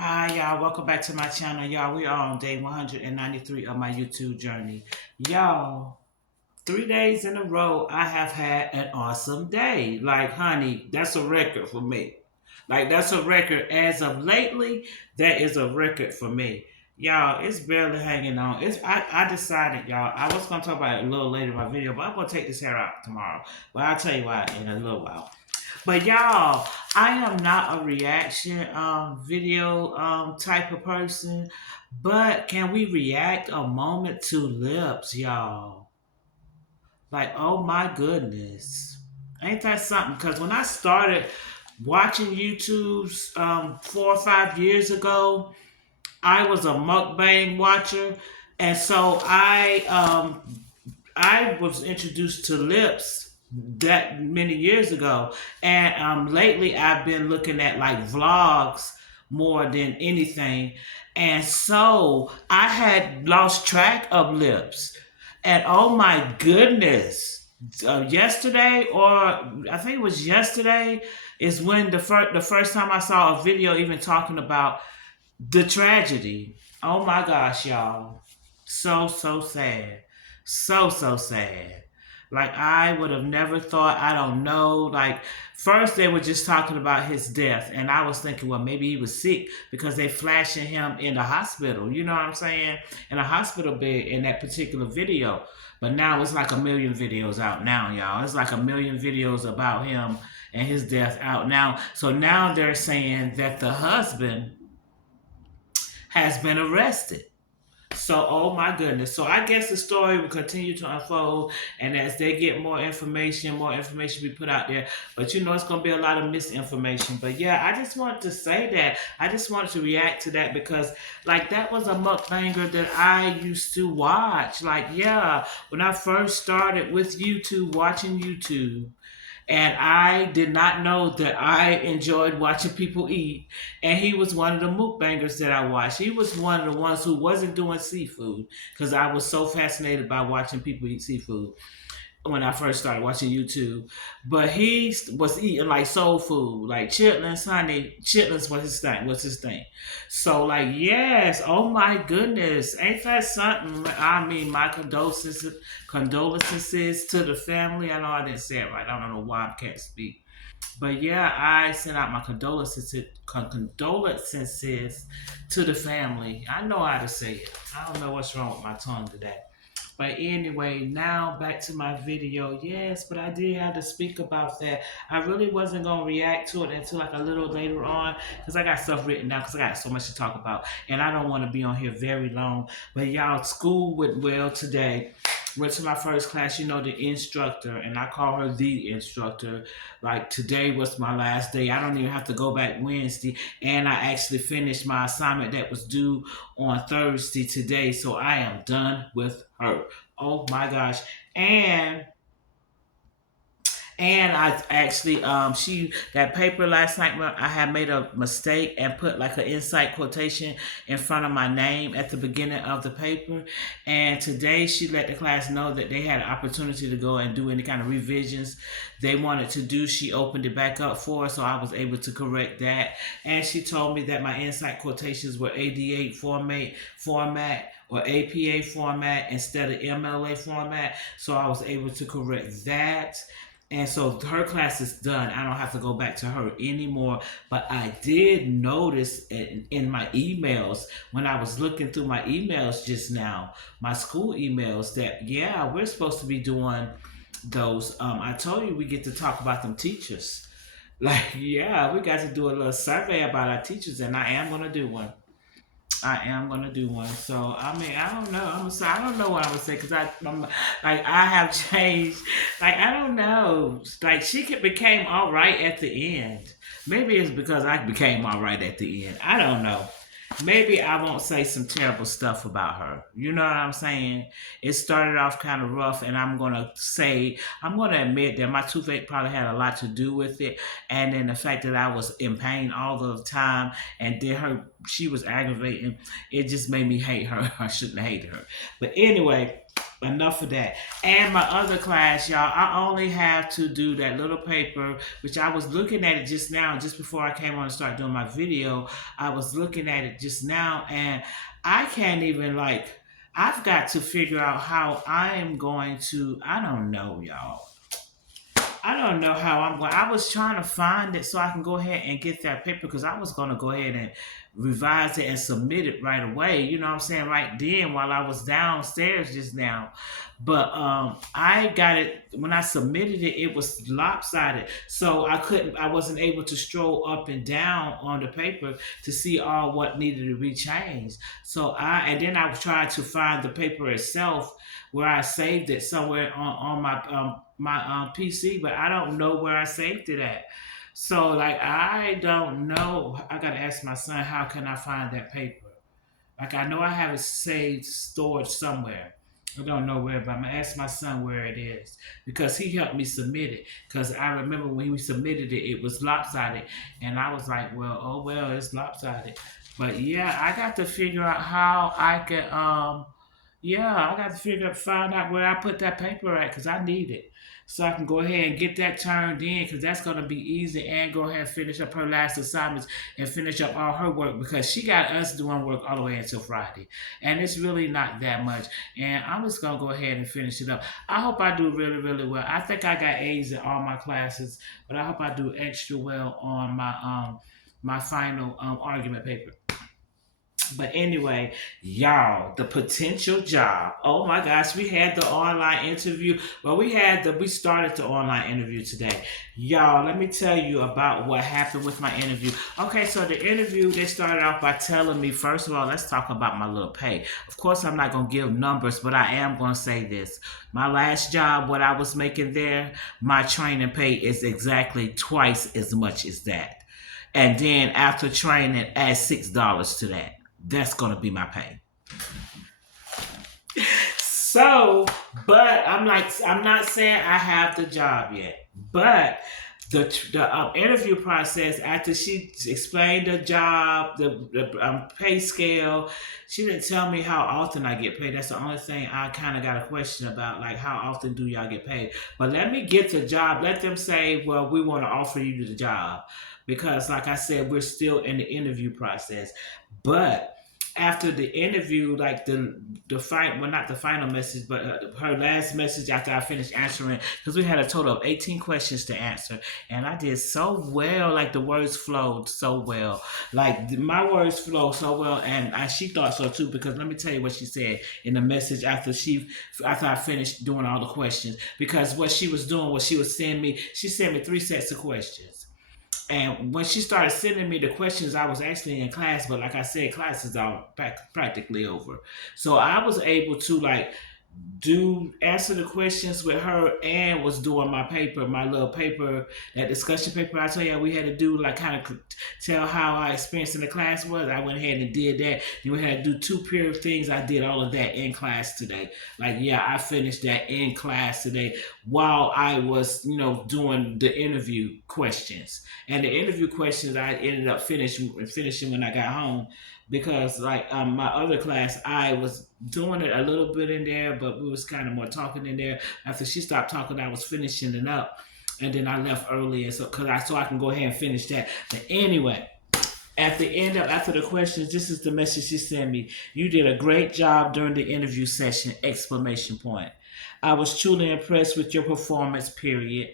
Hi, y'all. Welcome back to my channel. Y'all, we are on day 193 of my YouTube journey. Y'all, 3 days in a row, I have had an awesome day. Like, honey, that's a record for me. Like, that's a record. As of lately, that is a record for me. Y'all, it's barely hanging on. I decided, y'all, I was going to talk about it a little later in my video, but I'm going to take this hair out tomorrow. But I'll tell you why in a little while. But y'all, I am not a reaction video type of person, but can we react a moment to lips, y'all? Like, oh my goodness. Ain't that something? Because when I started watching YouTube's 4 or 5 years ago, I was a mukbang watcher. And so I was introduced to lips that many years ago, and lately I've been looking at like vlogs more than anything, and so I had lost track of lips, and oh my goodness, yesterday or I think it was yesterday is when the first time I saw a video even talking about the tragedy. Oh my gosh, y'all. So sad. So sad. Like I would have never thought, I don't know. Like first they were just talking about his death and I was thinking, well, maybe he was sick because they flashing him in the hospital. You know what I'm saying? In a hospital bed in that particular video. But now it's like a million videos out now, y'all. It's like a million videos about him and his death out now. So now they're saying that the husband has been arrested. So, oh my goodness. So, I guess the story will continue to unfold. And as they get more information be put out there. But you know, it's going to be a lot of misinformation. But yeah, I just wanted to say that. I just wanted to react to that because, like, that was a mukbanger that I used to watch. Like, yeah, when I first started with YouTube, watching YouTube. And I did not know that I enjoyed watching people eat. And he was one of the mukbangers that I watched. He was one of the ones who wasn't doing seafood because I was so fascinated by watching people eat seafood when I first started watching YouTube. But he was eating like soul food, like chitlins, honey. Chitlins was his thing. Was his thing. So like yes, oh my goodness, ain't that something? I mean, my condolences to the family. I know I didn't say it right. I don't know why I can't speak. But yeah, I sent out my condolences to the family. I know how to say it. I don't know what's wrong with my tongue today. But anyway, now back to my video. Yes, but I did have to speak about that. I really wasn't going to react to it until like a little later on because I got stuff written down because I got so much to talk about. And I don't want to be on here very long. But y'all, school went well today. Went to my first class, you know, the instructor, and I call her the instructor. Like today was my last day. I don't even have to go back Wednesday. And I actually finished my assignment that was due on Thursday today. So I am done with her. Oh my gosh. And I actually, she that paper last night. I had made a mistake and put like an insight quotation in front of my name at the beginning of the paper. And today she let the class know that they had an opportunity to go and do any kind of revisions they wanted to do. She opened it back up for us, so I was able to correct that. And she told me that my insight quotations were AD8 format or APA format instead of MLA format. So I was able to correct that. And so her class is done. I don't have to go back to her anymore. But I did notice in my emails, when I was looking through my emails just now, my school emails, that yeah, we're supposed to be doing those. I told you we get to talk about them teachers. Like, yeah, we got to do a little survey about our teachers, and I am going to do one. I am gonna do one. So I mean, I don't know. I'm gonna say I don't know what I'm gonna say because I'm like I have changed. Like I don't know. Like became all right at the end. Maybe it's because I became all right at the end. I don't know. Maybe I won't say some terrible stuff about her. You know what I'm saying? It started off kind of rough, and I'm gonna admit that my toothache probably had a lot to do with it, and then the fact that I was in pain all the time, and then she was aggravating. It just made me hate her. I shouldn't have hated her, but anyway. enough of that. And my other class, y'all, I only have to do that little paper, which I was looking at it just now, just before I came on and started doing my video. I was looking at it just now, and I can't even like. I've got to figure out how I am going to. I don't know, y'all. I don't know how I'm going. I was trying to find it so I can go ahead and get that paper because I was going to go ahead and revise it and submit it right away. You know what I'm saying? Right then while I was downstairs just now. But I got it when I submitted it, it was lopsided. So I wasn't able to stroll up and down on the paper to see all what needed to be changed. And then I tried to find the paper itself where I saved it somewhere on my PC, but I don't know where I saved it at. So like I don't know. I gotta ask my son how can I find that paper. Like I know I have it saved, stored somewhere. I don't know where, but I'm gonna ask my son where it is because he helped me submit it. Because I remember when we submitted it, it was lopsided, and I was like, "Well, oh well, it's lopsided." But yeah, I got to figure out how I could yeah, I got to find out where I put that paper at because I need it. So I can go ahead and get that turned in because that's going to be easy and go ahead and finish up her last assignments and finish up all her work because she got us doing work all the way until Friday. And it's really not that much. And I'm just going to go ahead and finish it up. I hope I do really, really well. I think I got A's in all my classes, but I hope I do extra well on my final argument paper. But anyway, y'all, the potential job. Oh my gosh, we had the online interview. Well, we started the online interview today. Y'all, let me tell you about what happened with my interview. Okay, so the interview, they started off by telling me, first of all, let's talk about my little pay. Of course, I'm not going to give numbers, but I am going to say this. My last job, what I was making there, my training pay is exactly twice as much as that. And then after training, add $6 to that. That's gonna be my pay. So, but I'm like, I'm not saying I have the job yet, but the interview process after she explained the job, the pay scale, she didn't tell me how often I get paid. That's the only thing I kind of got a question about, like how often do y'all get paid? But let me get the job. Let them say, well, we want to offer you the job because, like I said, we're still in the interview process, but after the interview, like the final, well, not the final message, but her last message after I finished answering, because we had a total of 18 questions to answer, and I did so well. Like the words flowed so well, like my words flow so well, and she thought so too. Because let me tell you what she said in the message after I finished doing all the questions. Because what she was doing was she sent me 3 sets of questions. And when she started sending me the questions, I was actually in class, but like I said, classes are practically over. So I was able to like do answer the questions with her and was doing my paper, my little paper, that discussion paper I told you we had to do, like kind of tell how I experienced in the class was. I went ahead and did that. Then we had to do 2 period things. I did all of that in class today. Like yeah, I finished that in class today while I was, doing the interview questions. And the interview questions I ended up finishing when I got home because like my other class I was doing it a little bit in there, but we was kind of more talking in there. After she stopped talking, I was finishing it up, and then I left early, and so I can go ahead and finish that. But anyway, after the questions, this is the message she sent me. You did a great job during the interview session! Exclamation point. I was truly impressed with your performance. Period.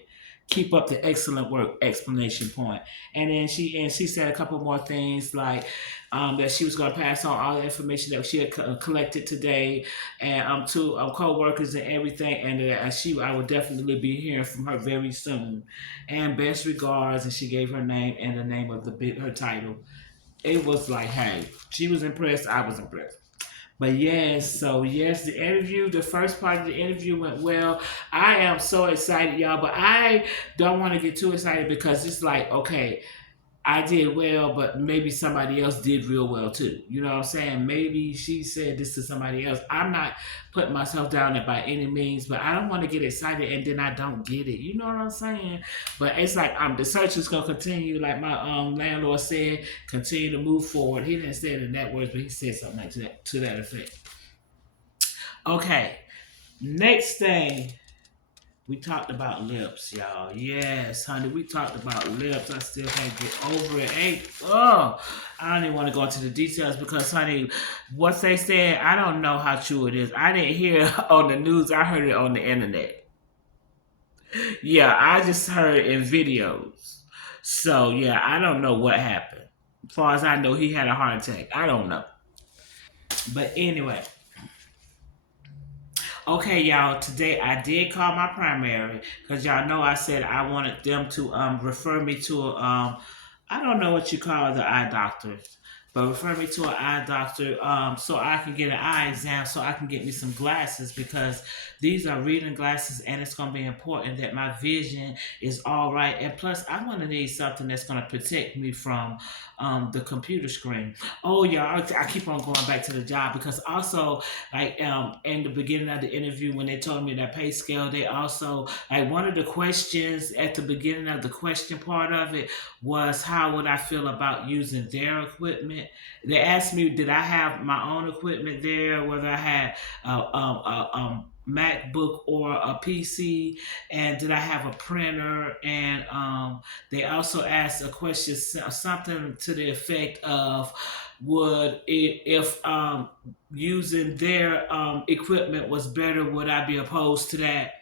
Keep up the excellent work! Explanation point. And then she said a couple more things like that she was going to pass on all the information that she had collected today and to co-workers and everything, and I would definitely be hearing from her very soon. And best regards, and she gave her name and the name of her title. It was like, hey, she was impressed. I was impressed. But yes, the first part of the interview went well. I am so excited, y'all, but I don't want to get too excited because it's like, okay, I did well, but maybe somebody else did real well too. You know what I'm saying? Maybe she said this to somebody else. I'm not putting myself down there by any means, but I don't want to get excited and then I don't get it. You know what I'm saying? But it's like the search is gonna continue, like my landlord said, continue to move forward. He didn't say it in that words, but he said something like to that effect. Okay. Next thing, we talked about lips, y'all. Yes, honey, we talked about lips. I still can't get over it. I don't even want to go into the details because, honey, what they said, I don't know how true it is. I didn't hear it on the news. I heard it on the internet. Yeah, I just heard it in videos. So, yeah, I don't know what happened. As far as I know, he had a heart attack. I don't know. But anyway, okay, y'all. Today I did call my primary because y'all know I said I wanted them to refer me to a I don't know what you call the eye doctors, but refer me to an eye doctor so I can get an eye exam so I can get me some glasses because these are reading glasses and it's gonna be important that my vision is all right. And plus, I'm gonna need something that's gonna protect me from the computer screen. Oh yeah, I keep on going back to the job because also like in the beginning of the interview when they told me that pay scale, they also like one of the questions at the beginning of the question part of it was how would I feel about using their equipment. They asked me did I have my own equipment there, whether I had MacBook or a PC, and did I have a printer? And they also asked a question, something to the effect of, would it, if using their equipment was better, would I be opposed to that?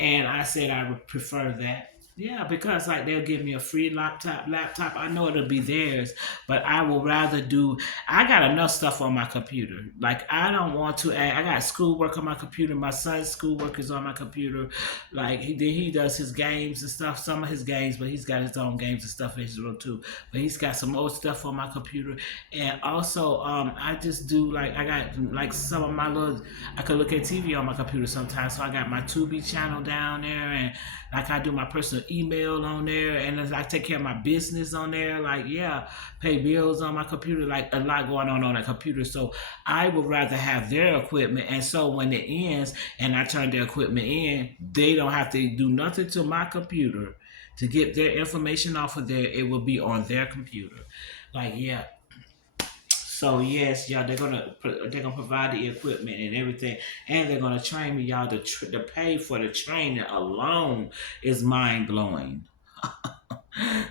And I said I would prefer that. Yeah, because like they'll give me a free laptop. I know it'll be theirs, but I will rather do. I got enough stuff on my computer. Like I don't want to add. I got schoolwork on my computer. My son's schoolwork is on my computer. Like he does his games and stuff. Some of his games, but he's got his own games and stuff in his room too. But he's got some old stuff on my computer, and also I just do like I got like some of my little. I could look at TV on my computer sometimes, so I got my Tubi channel down there, and like I do my personal email on there, and as I take care of my business on there, like yeah, pay bills on my computer, like a lot going on a computer. So I would rather have their equipment, and so when it ends and I turn their equipment in, they don't have to do nothing to my computer to get their information off of there. It will be on their computer. Like yeah, so yes, y'all, they're gonna provide the equipment and everything, and they're gonna train me, y'all. The pay for the training alone is mind blowing.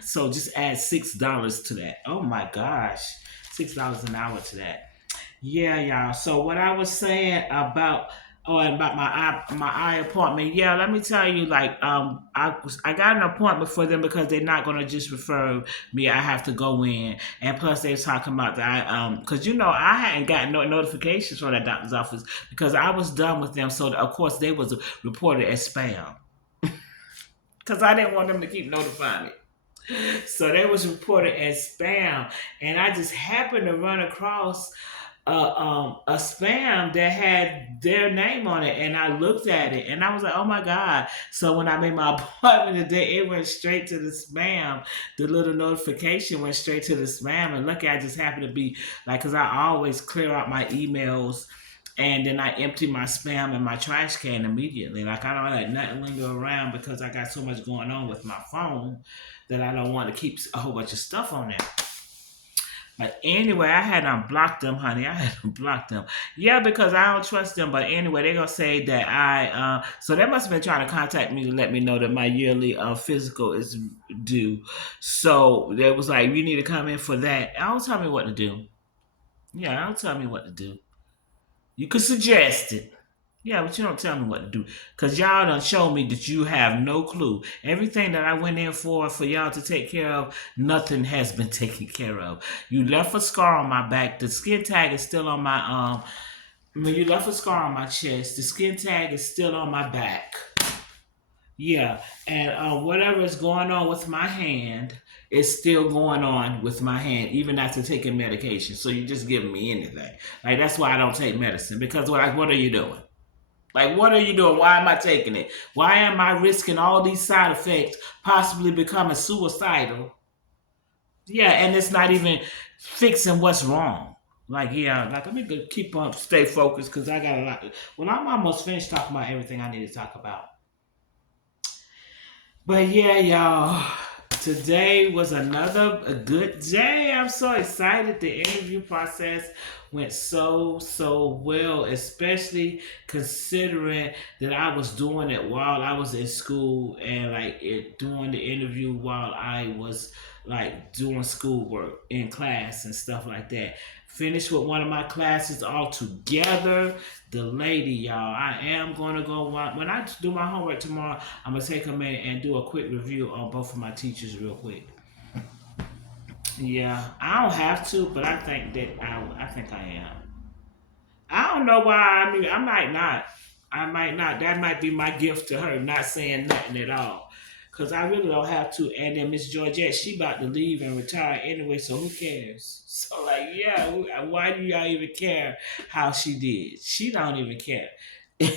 So just add $6 to that. Oh my gosh, $6 an hour to that. Yeah, y'all. So what I was saying about and about my eye appointment. Yeah, let me tell you, like I got an appointment for them because they're not gonna just refer me. I have to go in, and plus they're talking about that because you know I hadn't gotten no notifications from that doctor's office because I was done with them. So of course they was reported as spam because I didn't want them to keep notifying me. So they was reported as spam, and I just happened to run across a spam that had their name on it, and I looked at it, and I was like, "Oh my god!" So when I made my appointment today, it went straight to the spam. The little notification went straight to the spam, and lucky I just happened to be like, because I always clear out my emails. And then I empty my spam and my trash can immediately. Like I don't let nothing linger around because I got so much going on with my phone that I don't want to keep a whole bunch of stuff on there. But anyway, I had unblocked them, honey. I had unblocked them. Yeah, because I don't trust them. But anyway, they're gonna say that so they must have been trying to contact me to let me know that my yearly physical is due. So they was like, you need to come in for that. I don't tell me what to do. Yeah, don't tell me what to do. You could suggest it. Yeah, but you don't tell me what to do. Cause y'all done show me that you have no clue. Everything that I went in for y'all to take care of, nothing has been taken care of. You left a scar on my back. The skin tag is still on my when you left a scar on my chest, the skin tag is still on my back. Yeah, and whatever is going on with my hand is still going on with my hand, even after taking medication. So you just giving me anything. Like that's why I don't take medicine because what are you doing? Like, what are you doing? Why am I taking it? Why am I risking all these side effects, possibly becoming suicidal? Yeah, and it's not even fixing what's wrong. Like, yeah, like let me keep on stay focused because I got a lot. Well, I'm almost finished talking about everything I need to talk about. But yeah, y'all. Today was another a good day. I'm so excited. The interview process went so well, especially considering that I was doing it while I was in school and like it doing the interview while I was like doing schoolwork in class and stuff like that. Finished with one of my classes all together. The lady, y'all. I am gonna go when I do my homework tomorrow. I'm gonna take them in and do a quick review on both of my teachers real quick. Yeah, I don't have to, but I think that I think I am. I don't know why. I mean, I might not. I might not. That might be my gift to her, not saying nothing at all. Cause I really don't have to. And then Miss Georgette, she about to leave and retire anyway, so who cares? So like, yeah, why do y'all even care how she did? She don't even care.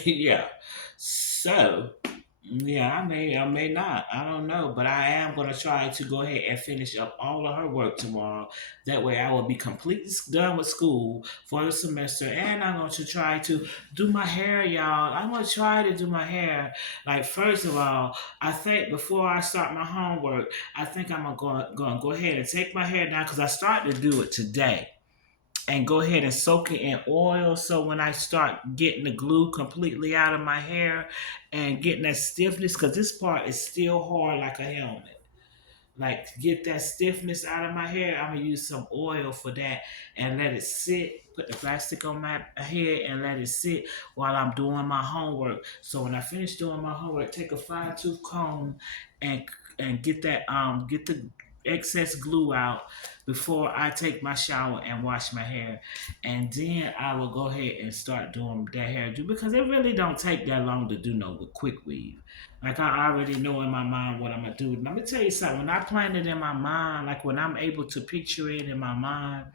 Yeah. So yeah, I may not. I don't know, but I am gonna try to go ahead and finish up all of her work tomorrow. That way, I will be completely done with school for the semester, and I'm going to try to do my hair, y'all. I'm gonna try to do my hair. Like first of all, I think before I start my homework, I think I'm gonna go ahead and take my hair down because I started to do it today and go ahead and soak it in oil so when I start getting the glue completely out of my hair and getting that stiffness, because this part is still hard like a helmet. Like to get that stiffness out of my hair, I'm gonna use some oil for that and let it sit. Put the plastic on my head and let it sit while I'm doing my homework. So when I finish doing my homework, take a fine tooth comb and get that get the excess glue out before I take my shower and wash my hair. And then I will go ahead and start doing that hairdo because it really don't take that long to do no quick weave. Like I already know in my mind what I'm gonna do. Let me tell you something. When I plan it in my mind, like when I'm able to picture it in my mind,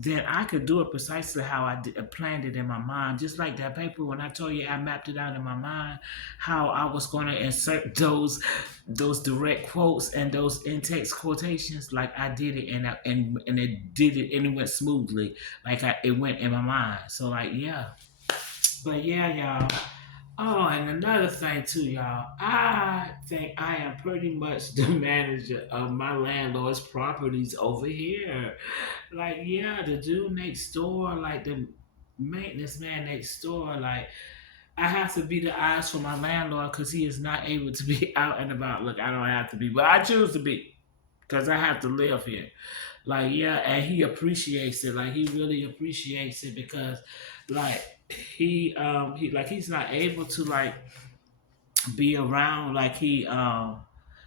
then I could do it precisely how planned it in my mind. Just like that paper when I told you I mapped it out in my mind, how I was going to insert those direct quotes and those in text quotations. Like I did it and it did it and it went smoothly. Like it went in my mind. So like yeah, but yeah, y'all. Oh, and another thing too, y'all. I think I am pretty much the manager of my landlord's properties over here. Like, yeah, the dude next door, like the maintenance man next door, like I have to be the eyes for my landlord because he is not able to be out and about. Look, I don't have to be, but I choose to be because I have to live here. Like, yeah, and he appreciates it. Like, he really appreciates it because, like, he like he's not able to like be around like he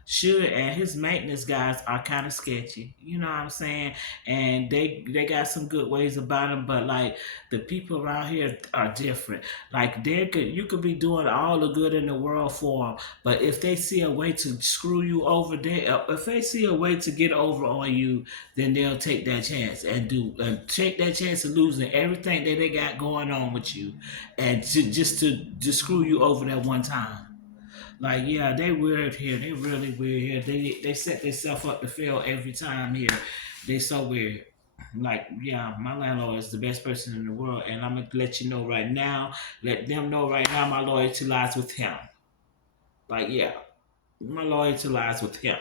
should, and his maintenance guys are kind of sketchy, you know what I'm saying, and they got some good ways about them, but like the people around here are different. Like you could be doing all the good in the world for them, but if they see a way to screw you over there, if they see a way to get over on you, then they'll take that chance and take that chance of losing everything that they got going on with you and just screw you over that one time. Like, yeah, they weird here. They really weird here. They set themselves up to fail every time here. They so weird. Like, yeah, my landlord is the best person in the world, and I'm gonna let you know right now. Let them know right now. My loyalty lies with him. Like, yeah, my loyalty lies with him.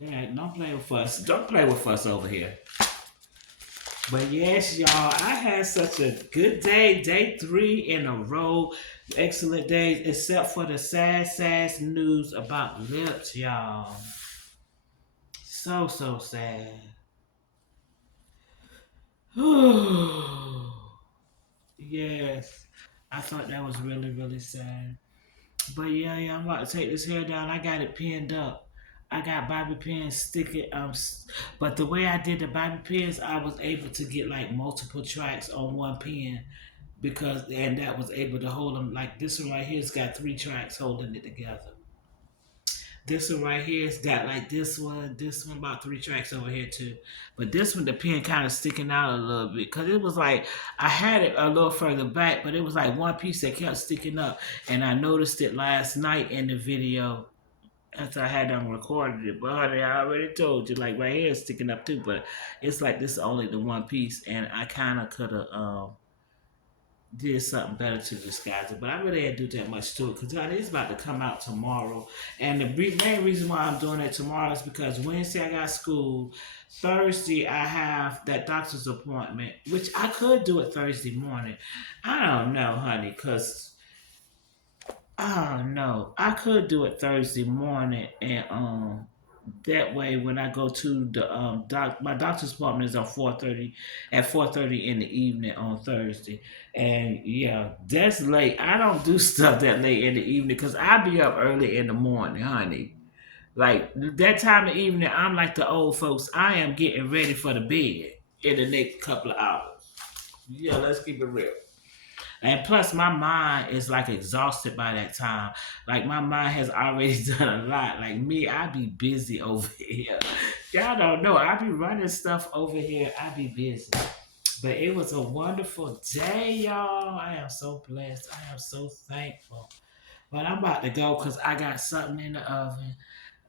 Yeah, don't play with us. Don't play with us over here. But yes, y'all, I had such a good day. Day three in a row. Excellent days, except for the sad news about lips, y'all. So sad. Yes. I thought that was really sad. But yeah, I'm about to take this hair down. I got it pinned up. I got bobby pins sticking. But the way I did the bobby pins, I was able to get like multiple tracks on one pin because and that was able to hold them. Like this one right here's got three tracks holding it together. This one right here's got like this one about three tracks over here too. But this one the pin kind of sticking out a little bit because it was like I had it a little further back, but it was like one piece that kept sticking up, and I noticed it last night in the video after I had them recorded it. But honey, I already told you, like right here is sticking up too, but it's like this is only the one piece, and I kind of could have did something better to disguise it. But I really didn't do that much to it because it's about to come out tomorrow. And the main reason why I'm doing it tomorrow is because Wednesday I got school. Thursday I have that doctor's appointment, which I could do it Thursday morning. I don't know, honey, because I don't know. I could do it Thursday morning, and that way when I go to the my doctor's appointment is on 4:30 at 4:30 in the evening on Thursday. And yeah, that's late. I don't do stuff that late in the evening because I be up early in the morning, honey. Like that time of evening, I'm like the old folks. I am getting ready for the bed in the next couple of hours. Yeah, let's keep it real. And plus, my mind is like exhausted by that time. Like my mind has already done a lot. Like me, I be busy over here. Y'all don't know. I be running stuff over here. I be busy. But it was a wonderful day, y'all. I am so blessed. I am so thankful. But I'm about to go because I got something in the oven.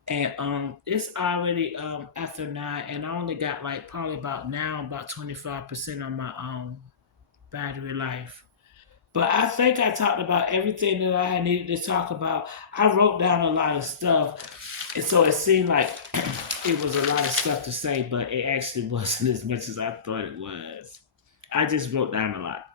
And it's already after 9, and I only got like probably about now about 25% on my battery life. But I think I talked about everything that I needed to talk about. I wrote down a lot of stuff, and so it seemed like it was a lot of stuff to say, but it actually wasn't as much as I thought it was. I just wrote down a lot.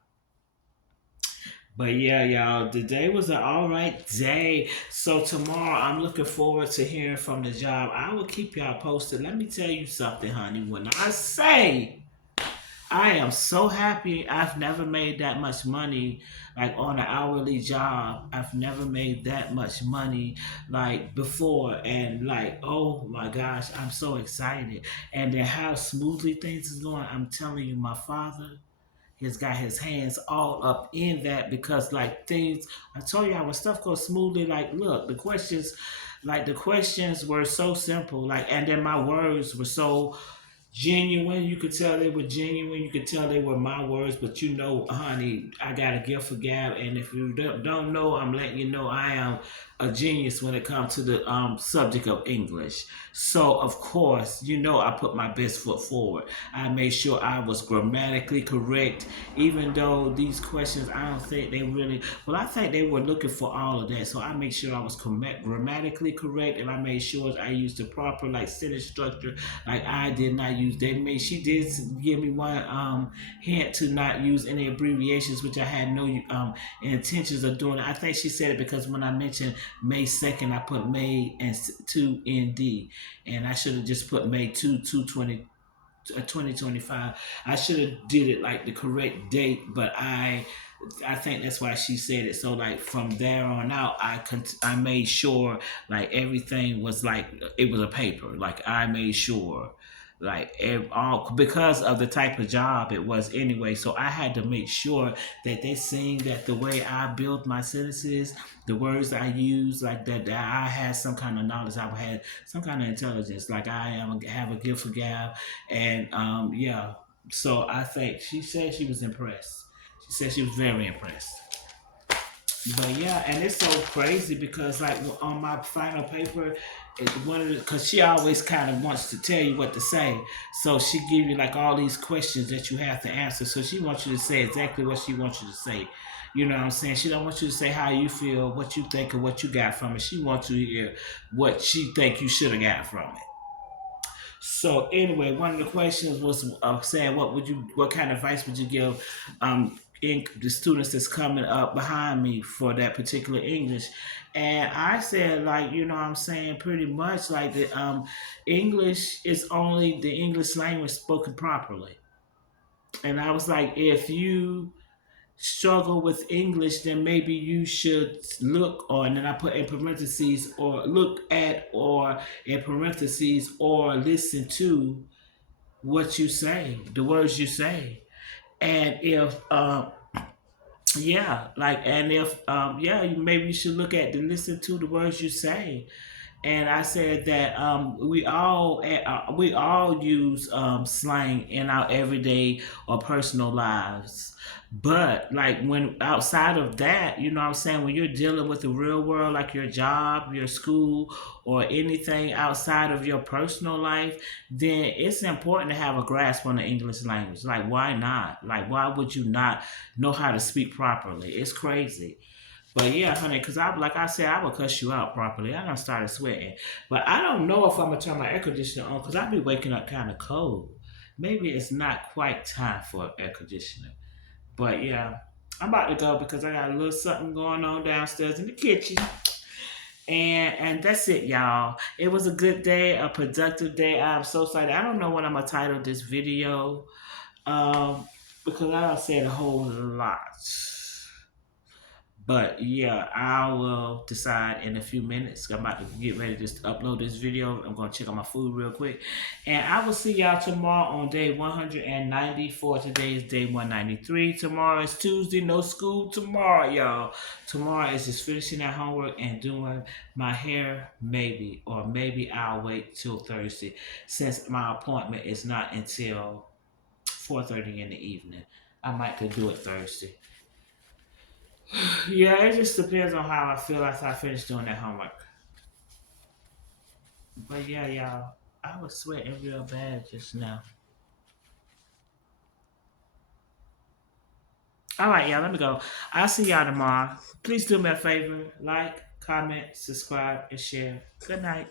But yeah, y'all, today was an all right day. So tomorrow, I'm looking forward to hearing from the job. I will keep y'all posted. Let me tell you something, honey. When I say I am so happy. I've never made that much money like on an hourly job. I've never made that much money like before. And like, oh my gosh, I'm so excited. And then how smoothly things is going. I'm telling you, my father has got his hands all up in that because like things I told you how when stuff goes smoothly, like look, the questions were so simple, like and then my words were so genuine. You could tell they were genuine. You could tell they were my words. But you know, honey, I got a gift for gab. And if you don't know, I'm letting you know I am a genius when it comes to the subject of English. So of course, you know, I put my best foot forward. I made sure I was grammatically correct, even though these questions I don't think they really. Well, I think they were looking for all of that. So I made sure I was grammatically correct, and I made sure I used the proper like sentence structure. Like I did not use. They made she did give me one hint to not use any abbreviations, which I had no intentions of doing. I think she said it because when I mentioned May 2nd, I put May and 2 ND, and I should have just put May 2 2025. I should have did it like the correct date, but I think that's why she said it. So like from there on out, I made sure like everything was like it was a paper. Like I made sure like all because of the type of job it was anyway. So I had to make sure that they seen that the way I built my sentences, the words I use, like that I had some kind of knowledge. I had some kind of intelligence. Like have a gift for gab, and yeah. So I think she said she was impressed. She said she was very impressed. But yeah, and it's so crazy because like on my final paper, it, one of the because she always kind of wants to tell you what to say, so she give you like all these questions that you have to answer. So she wants you to say exactly what she wants you to say. You know what I'm saying? She don't want you to say how you feel, what you think, or what you got from it. She wants you to hear what she think you should have got from it. So anyway, one of the questions was saying, what kind of advice would you give the students that's coming up behind me for that particular English? And I said, like, you know, what I'm saying pretty much like the English is only the English language spoken properly. And I was like, if you struggle with English, then maybe you should look, or and then I put in parentheses, or look at, or in parentheses, or listen to what you say, the words you say. And if yeah, like and if yeah, maybe you should look at and listen to the words you say. and I said that we all use slang in our everyday or personal lives. But like when outside of that, you know what I'm saying, when you're dealing with the real world, like your job, your school, or anything outside of your personal life, then it's important to have a grasp on the English language. Like, why not? Like, why would you not know how to speak properly? It's crazy. But yeah, honey, because I like I said, I would cuss you out properly. I done started sweating. But I don't know if I'm gonna turn my air conditioner on because I be waking up kind of cold. Maybe it's not quite time for air conditioner. But yeah, I'm about to go because I got a little something going on downstairs in the kitchen. And that's it, y'all. It was a good day, a productive day. I'm so excited. I don't know what I'm gonna title this video, um, because I don't said a whole lot. But yeah, I will decide in a few minutes. I'm about to get ready to upload this video. I'm gonna check on my food real quick. And I will see y'all tomorrow on day 194. Today is day 193. Tomorrow is Tuesday. No school tomorrow, y'all. Tomorrow is just finishing that homework and doing my hair, maybe. Or maybe I'll wait till Thursday. Since my appointment is not until 4:30 in the evening. I might could do it Thursday. Yeah, it just depends on how I feel after I finish doing that homework. But yeah, y'all, I was sweating real bad just now. All right, y'all, let me go. I'll see y'all tomorrow. Please do me a favor, like, comment, subscribe, and share. Good night.